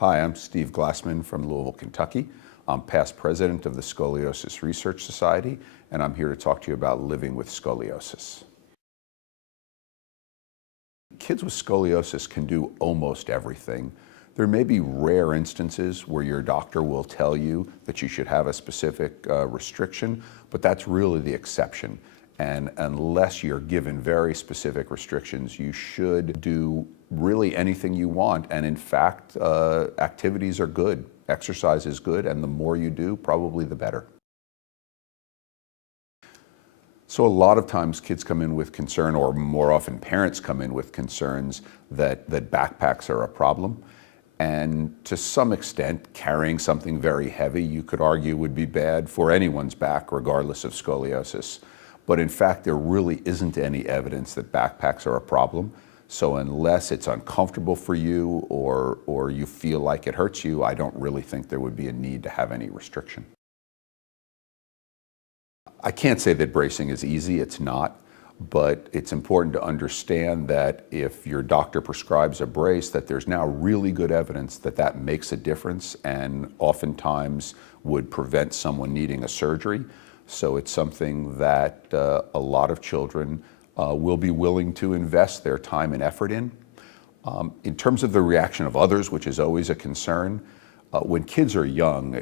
Hi, I'm Steve Glassman from Louisville, Kentucky. I'm past president of the Scoliosis Research Society, and I'm here to talk to you about living with scoliosis. Kids with scoliosis can do almost everything. There may be rare instances where your doctor will tell you that you should have a specific restriction, but that's really the exception. And unless you're given very specific restrictions, you should do really anything you want. And in fact, activities are good. Exercise is good, and the more you do, probably the better. So a lot of times kids come in with concern, or more often parents come in with concerns that backpacks are a problem. And to some extent, carrying something very heavy, you could argue, would be bad for anyone's back, regardless of scoliosis. But in fact, there really isn't any evidence that backpacks are a problem. So unless it's uncomfortable for you or you feel like it hurts you, I don't really think there would be a need to have any restriction. I can't say that bracing is easy, it's not. But it's important to understand that if your doctor prescribes a brace, that there's now really good evidence that that makes a difference and oftentimes would prevent someone needing a surgery. So it's something that a lot of children will be willing to invest their time and effort in. In terms of the reaction of others, which is always a concern, when kids are young,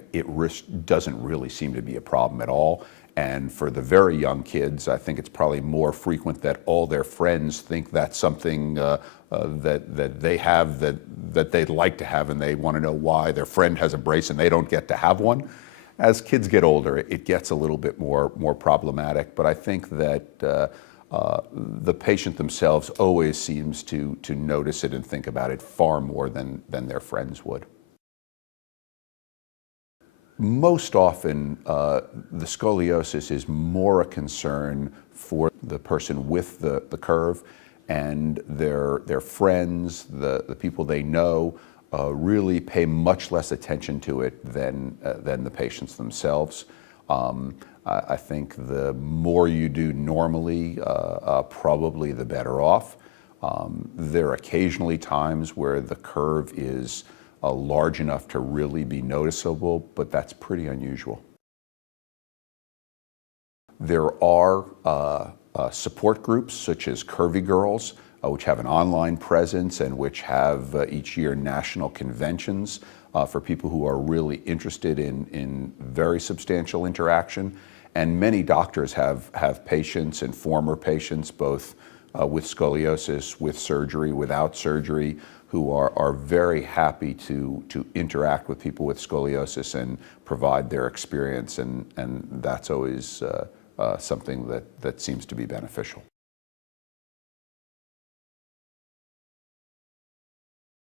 doesn't really seem to be a problem at all. And for the very young kids, I think it's probably more frequent that all their friends think that's something that they have that they'd like to have, and they want to know why their friend has a brace and they don't get to have one. As kids get older, it gets a little bit more problematic, but I think that the patient themselves always seems to notice it and think about it far more than their friends would. Most often, the scoliosis is more a concern for the person with the curve, and their friends, the people they know, really pay much less attention to it than the patients themselves. I think the more you do normally, probably the better off. There are occasionally times where the curve is large enough to really be noticeable, but that's pretty unusual. There are support groups such as Curvy Girls, which have an online presence and which have each year national conventions for people who are really interested in very substantial interaction. And many doctors have patients and former patients, both with scoliosis, with surgery, without surgery, who are very happy to interact with people with scoliosis and provide their experience, and that's always something that seems to be beneficial.